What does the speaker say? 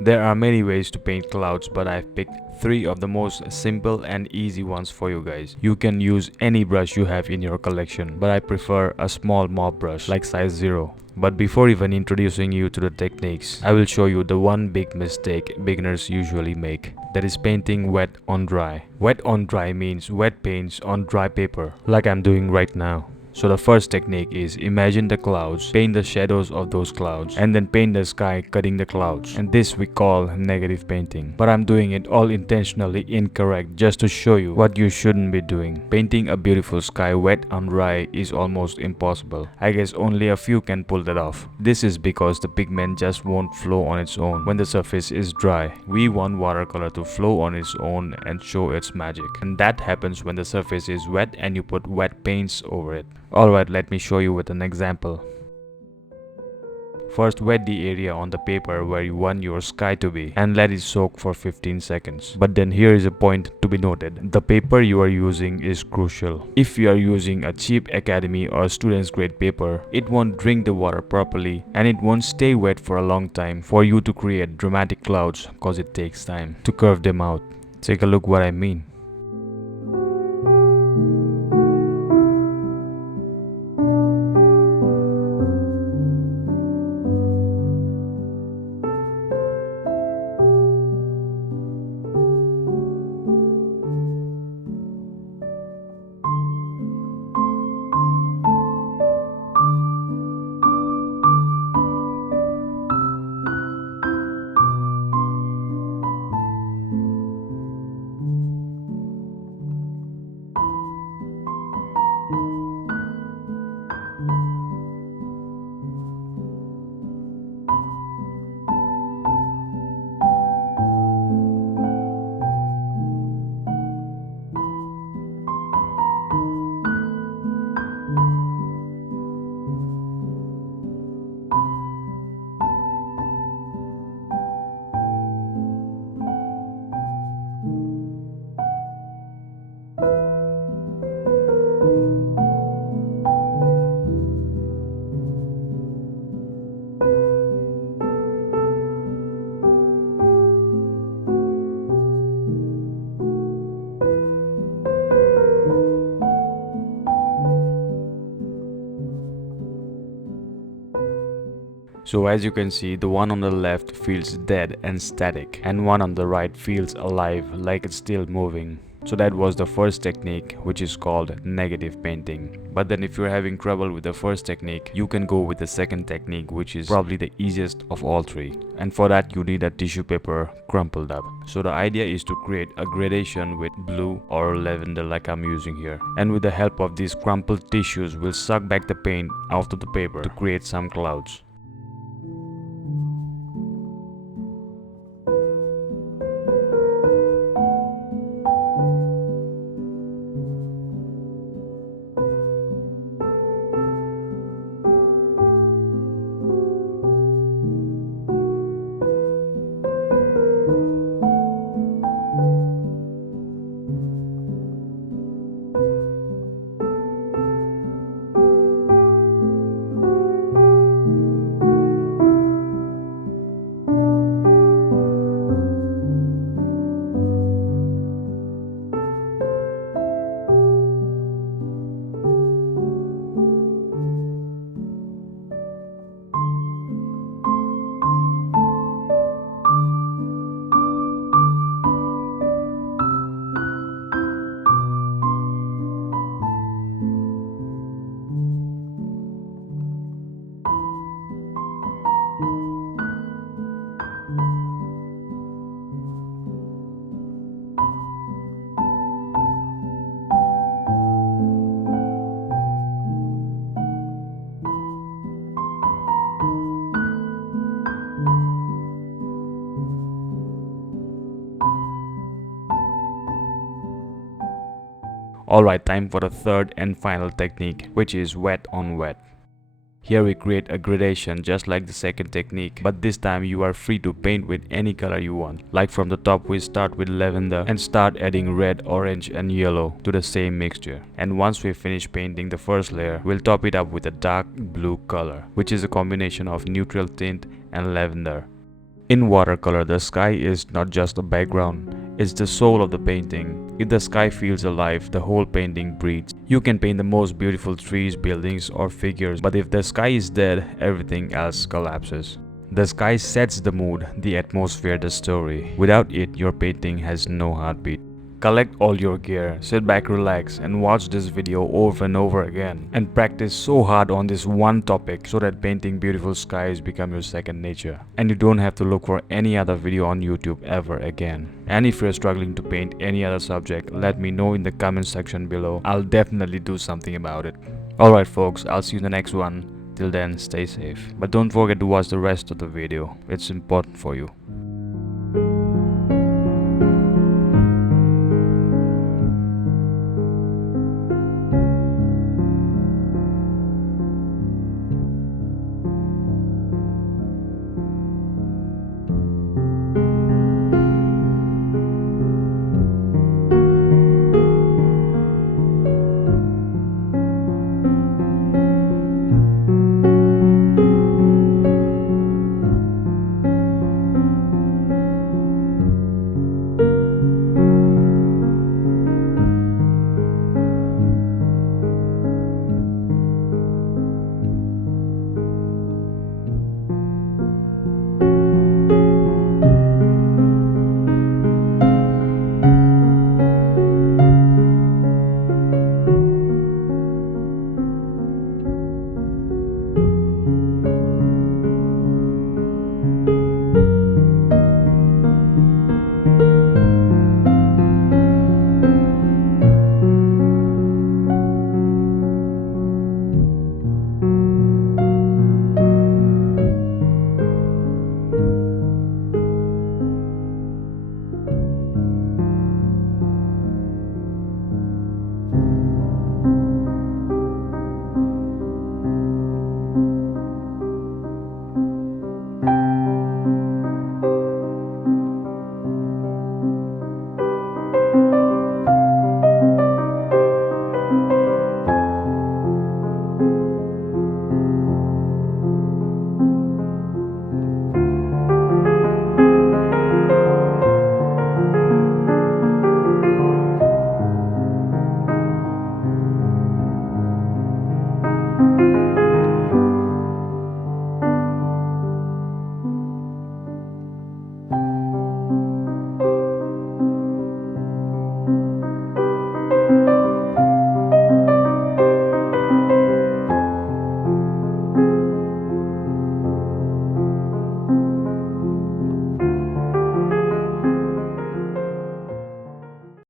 There are many ways to paint clouds, but I've picked 3 of the most simple and easy ones for you guys. You can use any brush you have in your collection, but I prefer a small mop brush like size 0. But before even introducing you to the techniques, I will show you the one big mistake beginners usually make. That is painting wet on dry. Wet on dry means wet paints on dry paper, like I'm doing right now. So the first technique is imagine the clouds, paint the shadows of those clouds, and then paint the sky cutting the clouds. And this we call negative painting. But I'm doing it all intentionally incorrect just to show you what you shouldn't be doing. Painting a beautiful sky wet on dry is almost impossible. I guess only a few can pull that off. This is because the pigment just won't flow on its own when the surface is dry. We want watercolor to flow on its own and show its magic. And that happens when the surface is wet and you put wet paints over it. Alright, let me show you with an example. First, wet the area on the paper where you want your sky to be and let it soak for 15 seconds. But then here is a point to be noted. The paper you are using is crucial. If you are using a cheap academy or student's grade paper, it won't drink the water properly and it won't stay wet for a long time for you to create dramatic clouds cause it takes time to curve them out. Take a look what I mean. So as you can see, the one on the left feels dead and static, and one on the right feels alive, like it's still moving. So that was the first technique, which is called negative painting. But then if you're having trouble with the first technique, you can go with the second technique, which is probably the easiest of all 3. And for that you need a tissue paper crumpled up. So the idea is to create a gradation with blue or lavender like I'm using here. And with the help of these crumpled tissues, we'll suck back the paint out of the paper to create some clouds. Alright, time for the third and final technique, which is wet on wet. Here we create a gradation just like the second technique, but this time you are free to paint with any color you want. Like from the top we start with lavender and start adding red, orange and yellow to the same mixture. And once we finish painting the first layer, we'll top it up with a dark blue color, which is a combination of neutral tint and lavender. In watercolor, the sky is not just a background, it's the soul of the painting. If the sky feels alive, the whole painting breathes. You can paint the most beautiful trees, buildings, or figures, but if the sky is dead, everything else collapses. The sky sets the mood, the atmosphere, the story. Without it, your painting has no heartbeat. Collect all your gear, sit back, relax, and watch this video over and over again. And practice so hard on this one topic so that painting beautiful skies become your second nature. And you don't have to look for any other video on YouTube ever again. And if you're struggling to paint any other subject, let me know in the comment section below. I'll definitely do something about it. Alright folks, I'll see you in the next one. Till then, stay safe. But don't forget to watch the rest of the video. It's important for you.